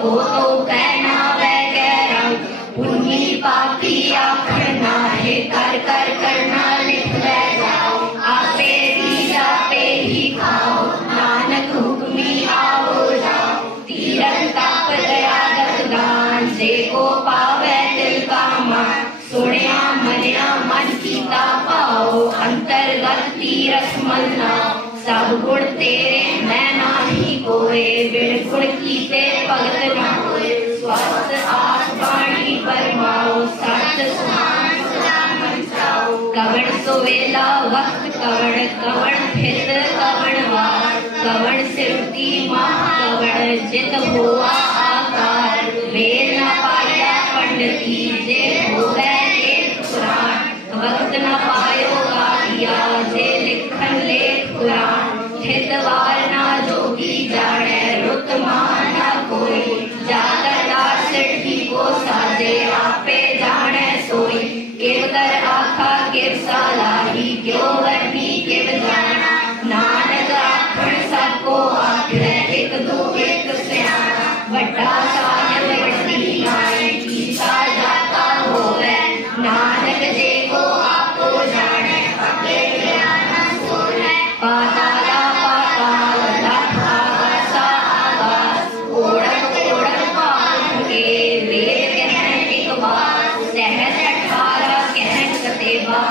ਸੰਗ ਉਹ ਤੋ ਕਹਿ ਨਾ ਪੁੰਨੀ ਪਾਪੀ ਆਖਣ ਨਾਹੇ ਕਰ ਕਰ ਕਰਨਾ ਲਿਖ ਲੈ ਜਾਓ ਆਪੇ ਵੀ ਆਪੇ ਹੀ ਖਾਓ ਨਾਨਕ ਹੁਕਮੀ ਆਓ ਜਾਓ ਤੀਰਥ ਤਪ ਦਇਆ ਦਸਦਾਨ ਜੇ ਕੋ ਪਾਵੇ ਦਿਲ ਕਾ ਮਨ ਸੁਣਿਆ ਮਨਿਆ ਮਨ ਕੀਤਾ ਪਾਓ ਅੰਤਰਗਤ ਤੀਰਥ ਮਲਨਾ ਸਭ ਗੁਣ ਤੇਰੇ ਮੈਂ ਨਾਹੀ ਕੋਏ ਕੀਤੇ ਭਗਤ ਨਾ ਹੋਏ ਸਵਸਤ ਆਸ ਬਾਣੀ ਪਰਮਾਉ ਸਤ ਸੁਹਾਨ ਸਦਾ ਮਨ ਚਾਉ ਕਵਣ ਸੁਵੇਲਾ ਵਕਤ, ਕਵਣ ਕਵਣ ਫਿਤ, ਕਵਣ ਵਾਰ। ਕਵਣ ਸਿਰਤੀ ਮਾ ਕਵਣ ਜਿਤ ਹੋਆ ਆਕਾਰ। ਵੇਲ ਨਾ ਪਾਇਆ ਪੰਡਤੀ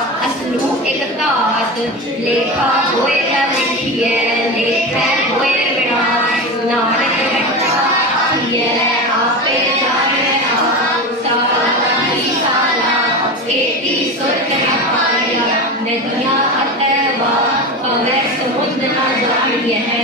ਕਤੇਵਾ ਅਸਲੂ ਇੱਕ ਧਾਤ ਲੇਖਾ ਹੋਏ ਨਾ ਲਿਖੀਐ ਲੇਖੈ ਹੋਏ ਵਿਨਾਸ਼ ਨਾਨਕ ਬੱਚਾ ਆਖੀਐ ਆਪੇ ਜਾਣੈ ਆਪ ਸਾਰਾ ਹੀ ਸਾਲਾ ਏਤੀ ਸੁਰਤ ਨ ਪਾਇਆ ਨਦੀਆਂ ਅਤੈ ਵਾ ਪਵੈ ਸਮੁੰਦ ਨ ਜਾਣੀਐ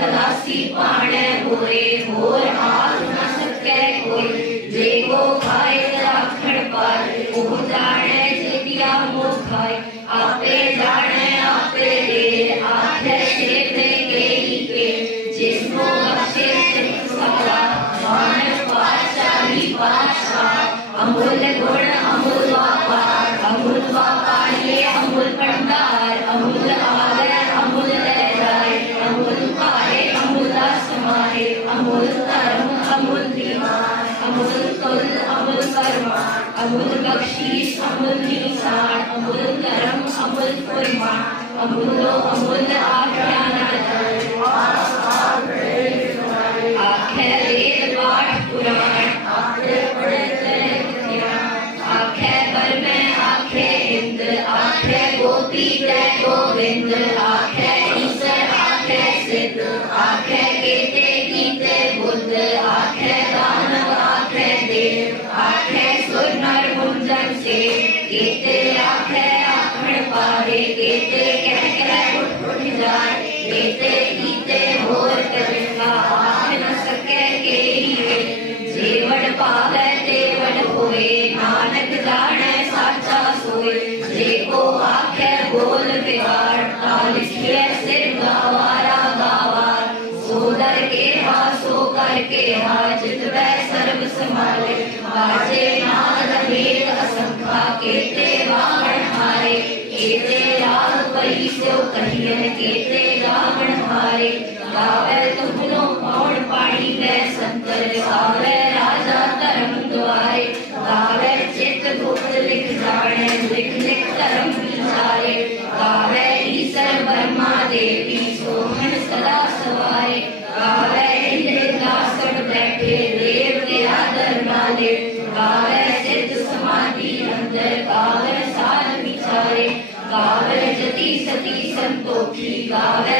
ਖਲਾਸੀ ਪਾਣੇ ਹੋਏ, ਹੋਰ ਹਾਲ ਨਾ ਸਕੇ ਕੋਈ। ਜੇ ਕੋ ਖਾਏ ਰੱਖਣ ਪਰ ਉਹ ਜਾਣੇ अमूल बक्षीस अमूल निसार अमूल करम अमूल फुरमान अमूलो अमूल्य आ ਕੇਹਾ ਜਿਤਬੈ ਸਰਬ ਸਮਾਲੇ ਬਾਜੇ ਨਾਦ ਭੇਦ ਅਸੰਖਾ ਕੇਤੇ ਵਾਗਣ ਹਾਰੇ। ਕੇਤੇ ਰਾਗ ਪਈ ਸਿਉ ਕਹੀਏ ਕੇਤੇ ਰਾਗਣ ਹਾਰੇ। ਗਾਵੇ ਤੁਮਨੋ ਪੌੜ ਪਾਣੀ ਮੈਂ ਸੰਤਰ, ਆਵੇ ਰਾਜਾ ਧਰਮ ਦੁਆਰੇ। ਗਾਵੇ ਚਿਤ ਗੁਪਤ ਲਿਖ ਜਾਣੇ, ਲਿਖ ਲਿਖ ਧਰਮ ਵਿਚਾਰੇ। ਗਾਵੇ ਈਸਰ ਬਰਮਾ ਦੇਵੀ, ਸੋਹਣ ਸਦਾ ਸਵਾਏ। ਗਾਵੇ Lord,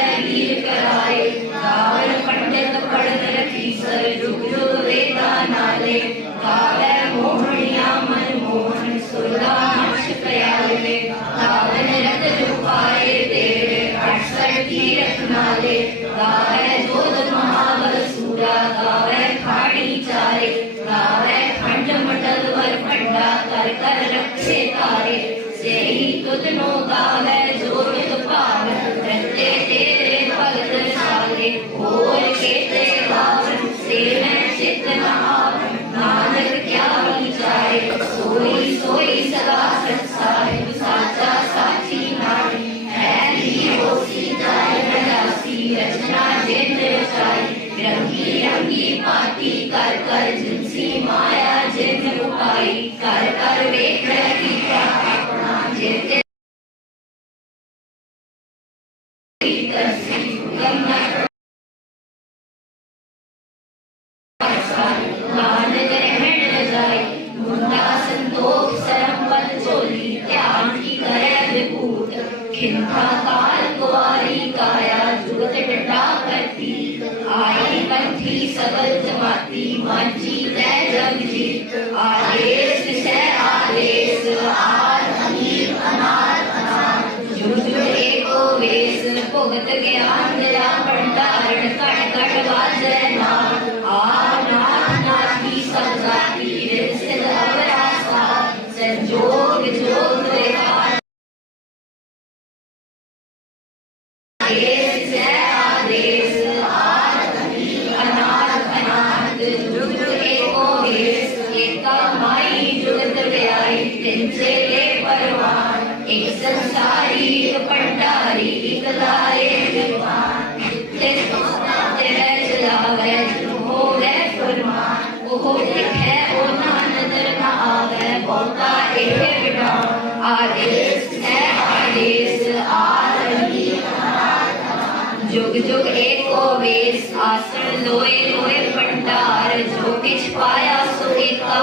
रचना जिन रचाई रंगी रंगी पाती कर कर जिनसी माया जिन उपाई कर कर वेख रहे ਲੋਏ ਲੋਏ ਭੰਡਾਰ ਜੋ ਕਿਛ ਪਾਇਆ ਸੋ ਏਕਾ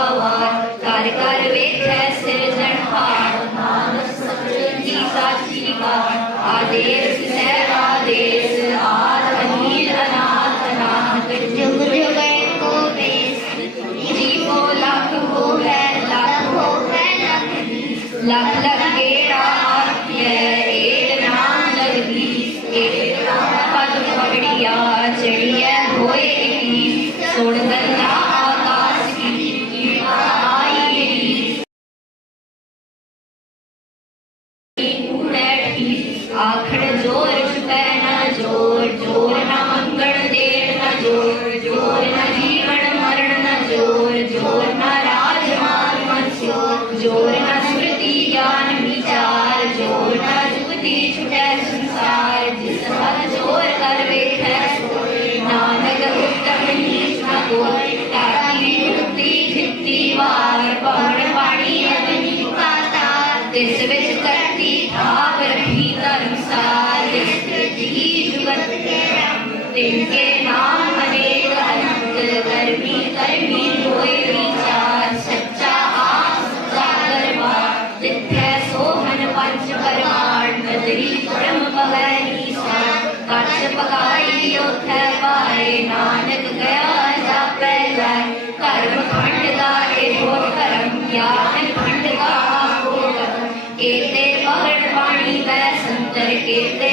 ਧਰਮ ਖੰਡ ਦਾ ਇਹੋ ਧਰਮ ਗਿਆਨ ਖੰਡ ਦਾ ਆਗੋ ਕਰਮ ਕੇਤੇ ਪਗੜ ਪਾਣੀ ਵੈ ਸੰਤਰ, ਕੇਤੇ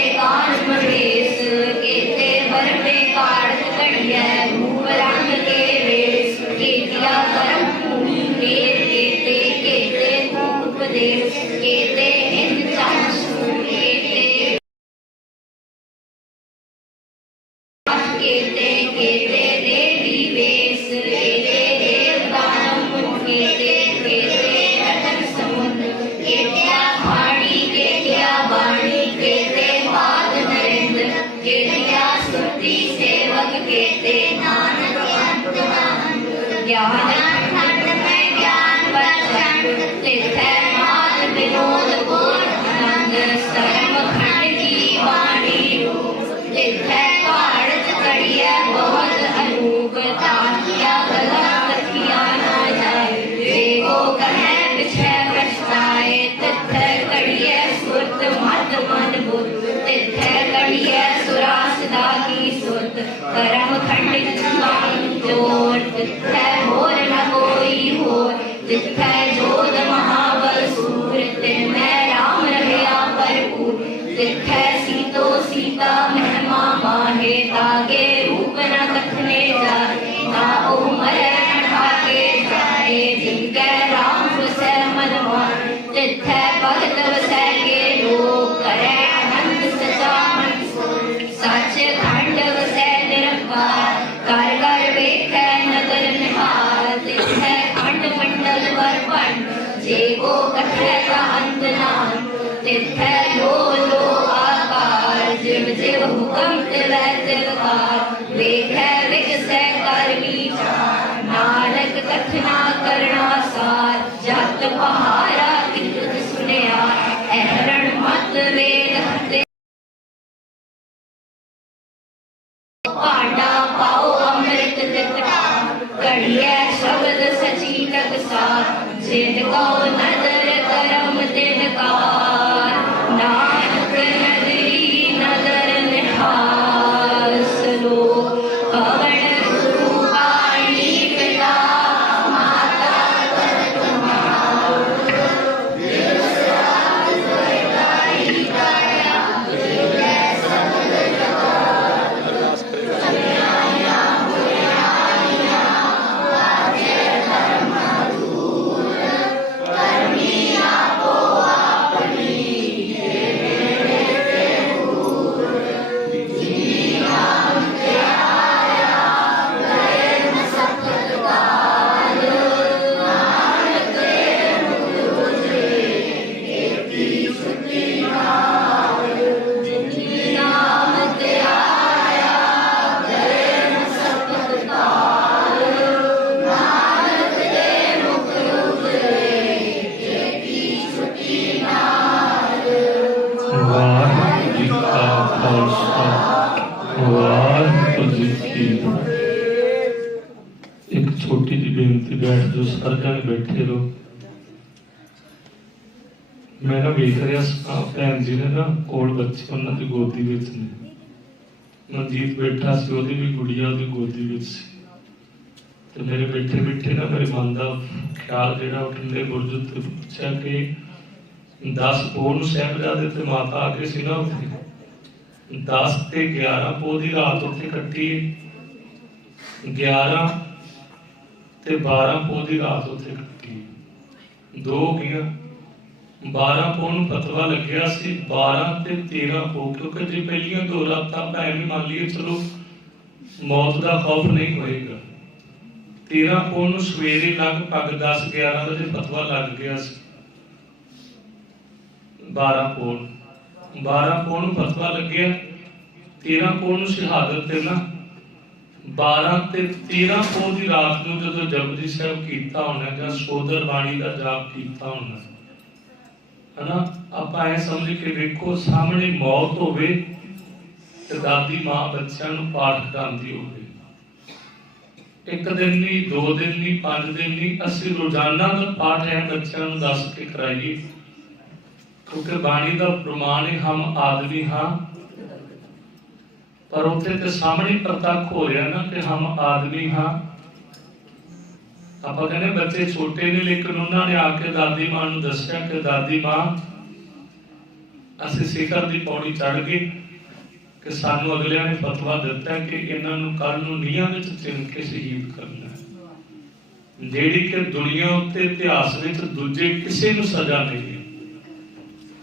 Yes, I. It passed. going back. ਭੈਣ ਜੀ ਨੇ ਨਾ ਕੋਲ ਬੱਚੇ ਉਹਨਾਂ ਦੀ ਗੋਦੀ ਵਿੱਚ ਨੇ। ਮਨਜੀਤ ਬੈਠਾ ਸੀ, ਉਹਦੀ ਵੀ ਗੁੜੀਆ ਉਹਦੀ ਗੋਦੀ ਵਿੱਚ ਸੀ। ਤੇ ਮੇਰੇ ਬੈਠੇ ਬੈਠੇ ਨਾ ਮੇਰੇ ਮਨ ਦਾ ਖਿਆਲ ਜਿਹੜਾ ਉਹ ਠੰਡੇ ਬੁਰਜ ਉੱਤੇ ਪੁੱਛਿਆ ਕਿ 10 ਪੋਹ ਨੂੰ ਤੇ ਮਾਤਾ ਆ ਗਏ ਸੀ ਨਾ ਉੱਥੇ। 10 ਤੇ 11 ਪੋਹ ਦੀ ਰਾਤ ਉੱਥੇ ਕੱਟੀ 11 ਤੇ 12 ਪੋਹ ਦੀ ਰਾਤ ਉੱਥੇ ਕੱਟੀ ਦੋ ਹੋ 12 ਪੋਹ ਨੂੰ ਫਤਵਾ ਲੱਗਿਆ ਸੀ। 12 ਤੇ 13 ਪੋਹ ਕਿਉਂਕਿ ਜੇ ਪਹਿਲੀਆਂ ਦੋ ਰਾਤਾਂ ਭੈਣ ਵੀ ਮੰਨ ਲਈਏ ਚਲੋ ਮੌਤ ਦਾ ਖੌਫ ਨਹੀਂ ਹੋਏਗਾ। 13 ਪੋਹ ਨੂੰ ਸਵੇਰੇ ਲਗਭਗ 10 11 ਵਜੇ ਫਤਵਾ ਲੱਗ ਗਿਆ ਸੀ। 12 ਪੋਹ ਨੂੰ 12 ਪੋਹ ਨੂੰ ਫਤਵਾ ਲੱਗਿਆ। 13 ਪੋਹ ਨੂੰ ਸ਼ਹਾਦਤ ਤੇ 12 ਤੇ 13 ਪੋਹ ਦੀ ਰਾਤ ਨੂੰ ਜਦੋਂ ਜਪਜੀ ਸਾਹਿਬ ਕੀਤਾ ਹੋਣਾ ਜਾਂ ਸੋਦਰ ਬਾਣੀ ਦਾ ਜਾਪ ਕੀਤਾ ਹੋਣਾ। ਹਨਾ? ਆਪਾਂ ਇਹ ਸਮਝ ਕੇ ਵੇਖੋ ਸਾਹਮਣੇ ਮੌਤ ਹੋਵੇ ਤੇ ਦਾਦੀ ਮਾਂ ਬੱਚਿਆਂ ਨੂੰ ਪਾਠ ਕਰਾਉਂਦੀ ਹੋਵੇ। ਇੱਕ ਦਿਨ ਨਹੀਂ, ਦੋ ਦਿਨ ਨਹੀਂ, ਪੰਜ ਦਿਨ ਨਹੀਂ, ਅਸੀਂ ਰੋਜ਼ਾਨਾ ਦਾ ਪਾਠ ਹੈ ਬੱਚਿਆਂ ਨੂੰ ਦੱਸ ਕੇ ਕਰਾਈਏ। ਕਿਉਂਕਿ ਬਾਣੀ ਦਾ ਪ੍ਰਮਾਣ ਹੈ, ਹਮ ਆਦਮੀ ਹਾਂ। ਪਰ ਉੱਥੇ ਤੇ ਸਾਹਮਣੇ ਪ੍ਰਤੱਖ ਹੋ ਰਿਹਾ ਨਾ ਕਿ ਹਮ ਆਦਮੀ ਹਾਂ। ਆਪਾਂ ਕਹਿੰਦੇ ਬੱਚੇ ਛੋਟੇ ਨੇ, ਲੇਕਿਨ ਉਹਨਾਂ ਨੇ ਆ ਕੇ ਦਾਦੀ ਮਾਂ ਨੂੰ ਦੱਸਿਆ ਕਿ ਦਾਦੀ ਮਾਂ, ਅਸੀਂ ਸਿਖਰ ਦੀ ਪੌੜੀ ਚੜ ਗਏ ਕਿ ਸਾਨੂੰ ਅਗਲਿਆਂ ਨੇ ਫਤਵਾ ਦਿੱਤਾ ਕਿ ਇਹਨਾਂ ਨੂੰ ਕੱਲ ਨੂੰ ਨੀਹਾਂ ਵਿੱਚ ਚਿਣ ਕੇ ਸ਼ਹੀਦ ਕਰਨਾ ਜਿਹੜੀ ਕਿ ਦੁਨੀਆ ਉੱਤੇ ਇਤਿਹਾਸ ਵਿੱਚ ਦੂਜੇ ਕਿਸੇ ਨੂੰ ਸਜ਼ਾ ਨਹੀਂ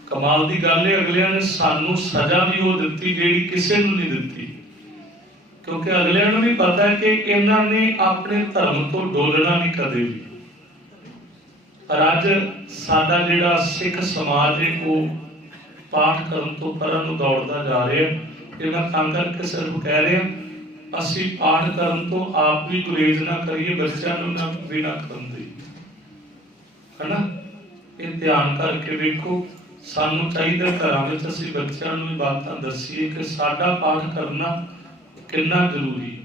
ਕਮਾਲ ਦੀ ਗੱਲ ਹੈ, ਅਗਲਿਆਂ ਨੇ ਸਾਨੂੰ ਸਜ਼ਾ ਵੀ ਉਹ ਦਿੱਤੀ ਜਿਹੜੀ ਕਿਸੇ ਨੂੰ ਨਹੀਂ ਦਿੱਤੀ। ਕਿਉਂਕਿ ਅਗਲਿਆਂ ਨੂੰ ਵੀ ਪਤਾ ਹੈ ਕਿ ਇਹਨਾਂ ਨੇ ਆਪਣੇ ਧਰਮ ਤੋਂ ਡੋਲਣਾ ਨਹੀਂ ਕਦੇ ਵੀ ਪਰ ਅੱਜ ਸਾਡਾ ਜਿਹੜਾ ਸਿੱਖ ਸਮਾਜ ਹੈ, ਉਹ ਪਾਠ ਕਰਨ ਤੋਂ ਪਰਾਂ ਨੂੰ ਦੌੜਦਾ ਜਾ ਰਿਹਾ ਹੈ। ਇਹ ਤਾਂ ਕਰਕੇ ਸਿਰਫ ਕਹਿ ਰਿਹਾ, ਅਸੀਂ ਪਾਠ ਕਰਨ ਤੋਂ ਆਪ ਵੀ ਗੁਰੇਜ਼ ਨਾ ਕਰੀਏ, ਬੱਚਿਆਂ ਨੂੰ ਨਾ ਵੀ ਨਾ ਕਰਨ ਦੇਈਏ ਹਨਾ? ਇਹ ਧਿਆਨ ਕਰਕੇ ਵੇਖੋ, ਸਾਨੂੰ ਚਾਹੀਦਾ ਘਰਾਂ ਵਿੱਚ ਅਸੀਂ ਬੱਚਿਆਂ ਨੂੰ ਇਹ ਬਾਤਾਂ ਦੱਸੀਏ ਕਿ ਸਾਡਾ ਪਾਠ ਕਰਨਾ ਕਿੰਨਾ ਜ਼ਰੂਰੀ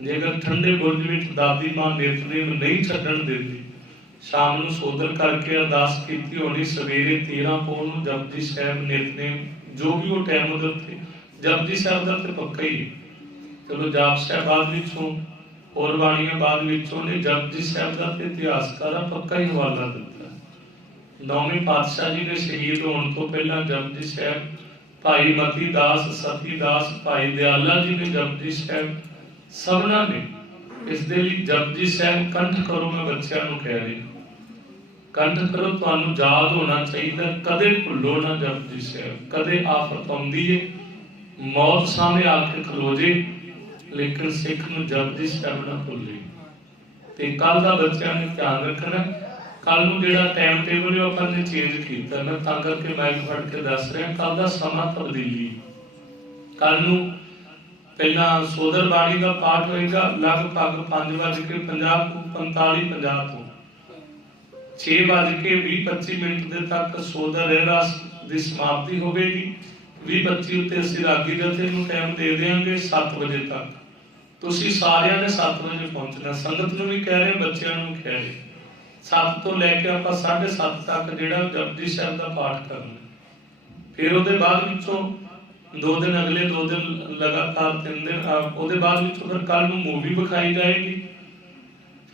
ਜੇਕਰ ਠੰਡੇ ਬੁਰਜ ਵਿੱਚ ਦਾਦੀ ਮਾਂ ਨਿਤਨੇਮ ਨਹੀਂ ਛੱਡਣ ਦਿੰਦੀ, ਸ਼ਾਮ ਨੂੰ ਸੋਦਰ ਕਰਕੇ ਅਰਦਾਸ ਕੀਤੀ ਹੋਣੀ ਸਵੇਰੇ 13 ਪੌਣ ਨੂੰ ਜਪਜੀ ਸਾਹਿਬ ਨਿਤਨੇਮ ਜੋ ਵੀ ਉਹ ਟਾਈਮ ਉਹਦੇ ਉੱਤੇ, ਜਪਜੀ ਸਾਹਿਬ ਦਾ ਤੇ ਪੱਕਾ ਹੀ ਚਲੋ ਜਾਪ ਸਾਹਿਬ ਬਾਅਦ ਵਿੱਚੋਂ, ਹੋਰ ਬਾਣੀਆਂ ਬਾਅਦ ਵਿੱਚੋਂ ਨੇ ਜਪਜੀ ਸਾਹਿਬ ਦਾ ਤੇ ਇਤਿਹਾਸਕਾਰਾਂ ਪੱਕਾ ਹੀ ਹਵਾਲਾ ਦਿੱਤਾ। ਨੌਵੇਂ ਪਾਤਸ਼ਾਹ ਜੀ ਦੇ ਸ਼ਹੀਦ ਹੋਣ ਤੋਂ ਪਹਿਲਾਂ ਜਪਜੀ ਸਾਹਿਬ ਭਾਈ ਮਤੀ ਦਾਸ, ਸਤੀ ਦਾਸ, ਭਾਈ ਦਿਆਲਾ ਜੀ ਨੇ ਜਪਜੀ ਸਾਹਿਬ ਸਭਨਾਂ ਨੇ ਇਸ ਦੇ ਲਈ ਜਪਜੀ ਸਾਹਿਬ ਕੰਠ ਕਰੋ ਮੈਂ ਬੱਚਿਆਂ ਨੂੰ ਕਹਿ ਰਹੀ। ਕੰਠ ਕਰੋ, ਤੁਹਾਨੂੰ ਯਾਦ ਹੋਣਾ ਚਾਹੀਦਾ, ਕਦੇ ਭੁੱਲੋ ਨਾ ਜਪਜੀ ਸਾਹਿਬ, ਕਦੇ ਆਫਤ ਆਉਂਦੀ ਏ, ਮੌਤ ਸਾਹਮਣੇ ਆ ਕੇ ਖਲੋ ਜੇ, ਲੇਕਿਨ ਸਿੱਖ ਨੂੰ ਜਪਜੀ ਸਾਹਿਬ ਨਾ ਭੁੱਲੇ। ਤੇ ਕੱਲ ਦਾ ਬੱਚਿਆਂ ਨੇ ਧਿਆਨ ਰੱਖਣਾ ਕੱਲ ਨੂੰ ਜਿਹੜਾ ਟਾਈਮ ਟੇਬਲ ਉਹ ਆਪਾਂ ਨੇ ਚੇਂਜ ਕੀਤਾ ਮੈਂ ਤਾਂ ਕਰਕੇ ਮਾਈਕ ਫੜ ਕੇ ਦੱਸ ਰਿਹਾ ਕੱਲ ਦਾ ਸਮਾਂ ਤਬਦੀਲੀ। ਕੱਲ ਨੂੰ ਪਹਿਲਾਂ ਸੋਦਰ ਬਾਣੀ ਦਾ ਪਾਠ ਹੋਏਗਾ, ਲਗਭਗ 5:50 ਤੋਂ 45 50 ਤੋਂ 6:20 ਮਿੰਟ ਦੇ ਤੱਕ ਸੋਦਰ ਰਹਿਰਾਸ ਦੀ ਸਮਾਪਤੀ ਹੋਵੇਗੀ। 20:25 ਉੱਤੇ ਅਸੀਂ ਰਾਗੀ ਜਥੇ ਨੂੰ ਟਾਈਮ ਦੇ ਦੇਵਾਂਗੇ 7 ਵਜੇ ਤੱਕ। ਤੁਸੀਂ ਸਾਰਿਆਂ ਨੇ 7 ਵਜੇ ਪਹੁੰਚਣਾ। ਸੰਗਤ ਨੂੰ ਵੀ ਕਹਿ ਰਹੇ, ਬੱਚਿਆਂ ਨੂੰ ਕਹਿ ਰਹੇ। 7 ਤੋਂ ਲੈ ਕੇ ਆਪਾਂ 7:30 ਤੱਕ ਜਿਹੜਾ ਜਪਜੀ ਸਾਹਿਬ ਦਾ ਪਾਠ ਕਰਨਾ। ਫਿਰ ਉਹਦੇ ਬਾਅਦ ਵਿੱਚੋਂ ਦੋ ਦਿਨ ਅਗਲੇ ਦੋ ਦਿਨ ਲਗਾਤਾਰ ਤਿੰਨ ਦਿਨ ਉਹਦੇ ਬਾਅਦ ਵਿੱਚੋਂ ਫਿਰ ਕੱਲ ਨੂੰ ਮੂਵੀ ਵਿਖਾਈ ਜਾਏਗੀ।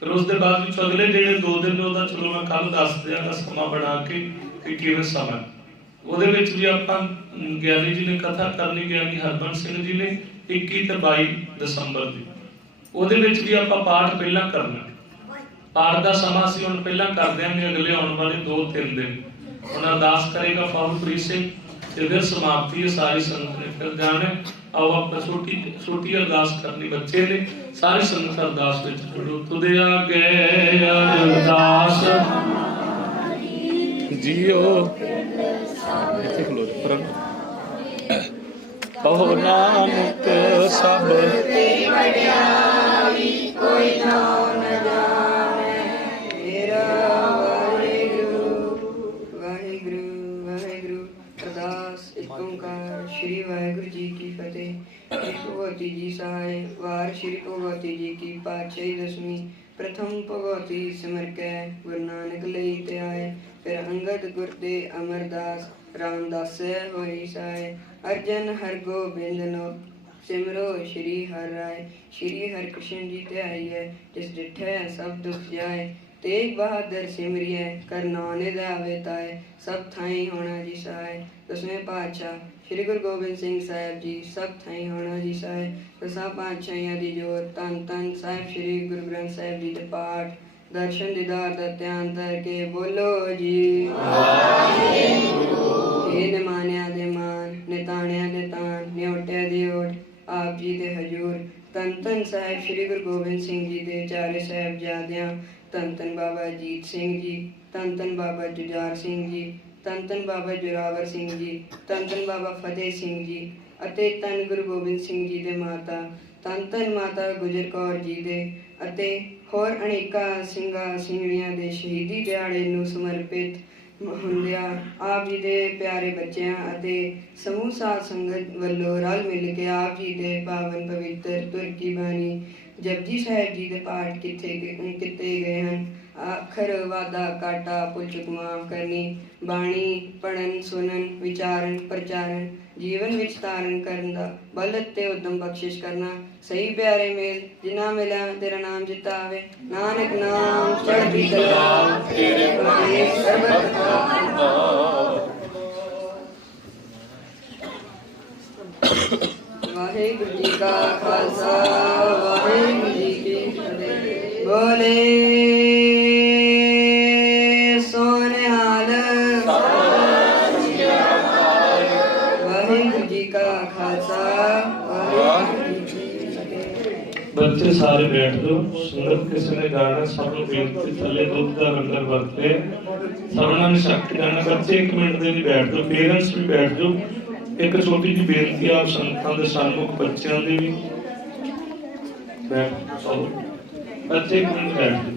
ਫਿਰ ਉਸ ਦੇ ਬਾਅਦ ਵਿੱਚ ਅਗਲੇ ਜਿਹੜੇ ਦੋ ਦਿਨ ਨੇ ਉਹਦਾ ਚਲੋ ਮੈਂ ਕੱਲ ਦੱਸ ਦਿਆਂਗਾ ਸਮਾਂ ਬਣਾ ਕੇ ਕਿ ਕਿਵੇਂ ਸਮਾਂ ਉਹਦੇ ਵਿੱਚ ਵੀ ਆਪਾਂ ਅਮ, ਗਿਆਨੀ ਜੀ ਨੇ ਕਥਾ ਕਰਨੀ ਗਿਆਨੀ ਹਰਬੰਸ ਸਿੰਘ ਜੀ ਨੇ 21 ਤੇ 22 ਦਸੰਬਰ ਦੀ। ਉਹਦੇ ਵਿੱਚ ਵੀ ਆਪਾਂ ਪਾਠ ਪਹਿਲਾਂ ਕਰਨਾ। ਪਾਠ ਦਾ ਸਮਾਂ ਅਸੀਂ ਹੁਣ ਪਹਿਲਾਂ ਕਰ ਦਿਆਂਗੇ ਅਗਲੇ ਆਉਣ ਵਾਲੇ 2-3 ਦਿਨ। ਹੁਣ ਅਰਦਾਸ ਕਰੇਗਾ ਫਾਰੂਪ੍ਰੀਤ ਸਿੰਘ ਤੇ ਫਿਰ ਸਮਾਪਤੀ ਹੈ ਸਾਰੀ ਸੰਗਤ ਨੇ, ਫਿਰ ਜਾਣਾ ਆਓ ਆਪਾਂ ਛੋਟੀ ਛੋਟੀ ਅਰਦਾਸ ਕਰਨੀ ਬੱਚੇ ਨੇ ਸਾਰੀ ਸੰਗਤ ਅਰਦਾਸ ਵਿੱਚ ਜੁੜੋ। ਤੁਦੇ ਆਗੇ ਅਰਦਾਸ। ਜੀਓ। ਇੱਥੇ ਖਲੋ ਜਾ ਪਰਨ ਨਾਨਕ ਸਭ। ਮੇਰਾ ਭਗਵਤੀ ਜੀ सहाय ਵਾਰ ਸ੍ਰੀ ਭਗਵਤੀ ਜੀ ਕੀ पातशाही दसवीं ਪ੍ਰਥਮ ਭਗਵਤੀ सिमर कै गुरु नानक ਲਈ ਧਿਆਏ ਫਿਰ ਅੰਗਦ ਗੁਰ ਦੇ ਅਮਰਦਾਸ, ਰਾਮਦਾਸ ਹੋਈ ਸਾਏ। ਅਰਜਨ ਹਰ ਗੋਬਿੰਦ ਨੋ, ਸਿਮਰੋ ਸ਼੍ਰੀ ਹਰ ਰਾਏ। ਸ਼੍ਰੀ ਹਰਿ ਕ੍ਰਿਸ਼ਨ ਜੀ ਹੈ ਜਿਸ ਡਿਠੈ ਸਭ ਦੁਖ ਜਾਏ। ਤੇਗ ਬਹਾਦਰ ਸਿਮਰਿਐ ਕਰਨਾਨੇ ਦਾ ਆਵੇ ਤਾਏ। ਸਭ ਥਾਈ ਹੋਣਾ ਜੀ ਸਾਏ। ਦਸਵੇਂ ਪਾਤਸ਼ਾਹ ਸ੍ਰੀ ਗੁਰੂ ਗੋਬਿੰਦ ਸਿੰਘ ਸਾਹਿਬ ਜੀ ਸਭ ਥਾਈ ਹੋਣਾ ਜੀ ਸਹਾय ਦਸਾਂ ਪਾਤਸ਼ਾਹੀਆਂ ਦੀ ਜੋਤ ਤਨ ਤਨ ਸਾਹਿਬ ਸ੍ਰੀ ਗੁਰੂ ਗ੍ਰੰਥ ਸਾਹਿਬ ਜੀ ਦੇ ਪਾਠ। ਦਰਸ਼ਨ ਦੀਦਾਰ ਦਾ ਧਿਆਨ ਕਰਕੇ ਬੋਲੋ ਜੀ। ਇਹ ਨਿਮਾਨਿਆਂ ਦੇ ਮਾਨ ਨਿਤਾਣਿਆਂ ਦੇ ਤਾਨ ਨਿਉਟਿਆਂ ਦੀ ਓਟ ਆਪ ਜੀ ਦੇ ਹਜੂਰ। ਤਨ ਤਨ ਸਾਹਿਬ ਸ੍ਰੀ ਗੁਰੂ ਗੋਬਿੰਦ ਸਿੰਘ ਜੀ ਦੇ ਚਾਰੇ ਸਾਹਿਬਜ਼ਾਦਿਆਂ। ਧੰਨ ਧੰਨ ਬਾਬਾ ਅਜੀਤ ਸਿੰਘ ਜੀ ਧੰਨ ਧੰਨ ਬਾਬਾ ਜੁਝਾਰ ਸਿੰਘ ਜੀ। ਧੰਨ ਧੰਨ ਬਾਬਾ ਜੋਰਾਵਰ ਸਿੰਘ ਜੀ ਧੰਨ ਧੰਨ ਬਾਬਾ ਫਤਿਹ ਸਿੰਘ ਜੀ ਅਤੇ ਧੰਨ ਗੁਰੂ ਗੋਬਿੰਦ ਸਿੰਘ ਜੀ ਦੇ ਮਾਤਾ ਧੰਨ ਧੰਨ ਮਾਤਾ ਗੁਜਰ ਕੌਰ ਜੀ ਦੇ ਅਤੇ ਹੋਰ ਅਨੇਕਾਂ ਸਿੰਘਾਂ, ਸਿੰਘਣੀਆਂ ਦੇ ਸ਼ਹੀਦੀ ਦਿਹਾੜੇ ਨੂੰ ਸਮਰਪਿਤ ਹੁੰਦਿਆਂ ਆਪ ਜੀ ਦੇ ਪਿਆਰੇ ਬੱਚਿਆਂ ਅਤੇ ਸਮੂਹ ਸਾਧ ਸੰਗਤ ਵੱਲੋਂ ਰਲ ਮਿਲ ਕੇ ਆਪ ਜੀ ਦੇ ਪਾਵਨ ਪਵਿੱਤਰ ਤੁਰਕੀ ਬਾਣੀ ਜਪਜੀ ਸਾਹਿਬ ਜੀ ਦੇ ਪਾਠ ਕੀਤੇ ਗਏ- ਕੀਤੇ ਗਏ ਹਨ। ਆਖਰ ਵਾਦਾ ਕਾਟਾ ਪੁੱਲ ਚੁੱਕ ਮਾਫ ਕਰਨੀ, ਬਾਣੀ ਪੜਨ ਸੁਣਨ, ਵਿਚਾਰਨ, ਪ੍ਰਚਾਰਨ, ਜੀਵਨ ਵਿੱਚ ਧਾਰਨ ਕਰਨ ਦਾ ਬਲ ਤੇ ਉਦਮ ਬਖਸ਼ਿਸ਼ ਕਰਨਾ। ਸਹੀ ਪਿਆਰੇ ਮੇਲ ਜਿਨਾ ਮਿਲਿਆ ਤੇਰਾ ਨਾਮ ਜਿਤਾਵੇ। ਨਾਨਕ ਨਾਮ ਚੜ੍ਹਦੀ ਕਲਾ ਤੇਰੇ ਬਾਣੀ ਸਰਬਤ ਵਾਹਿਗੁਰੂ ਜੀ ਕਾ ਖਾਲਸਾ, ਵਾਹਿਗੁਰੂ ਜੀ ਕੀ ਫਤਿਹ। ਬੋਲੇ ਸਾਰੇ ਬੈਠ ਜਾਓ। ਸੰਗਤ ਕਿਸੇ ਨੇ ਗਾਣਾ ਸਭ ਨੂੰ ਬੇਨਤੀ ਥੱਲੇ ਦੁੱਧ ਦਾ ਲੰਗਰ ਵਰਤੇ ਸਭਨਾਂ ਨੇ ਸ਼ਕਤੀ ਗਾਣਾ ਬੱਚੇ ਇੱਕ ਮਿੰਟ ਦੇ ਲਈ ਬੈਠ ਜਾਓ। ਪੇਰੈਂਟਸ ਵੀ ਬੈਠ ਜਾਓ। ਇੱਕ ਛੋਟੀ ਜਿਹੀ ਬੇਨਤੀ ਆ ਸੰਗਤਾਂ ਦੇ ਸਾਨਮੁਖ ਬੱਚਿਆਂ ਦੇ ਵੀ। ਬੈਠ ਜਾਓ। ਬੱਚੇ ਇੱਕ ਮਿੰਟ ਬੈਠ ਜਾਓ।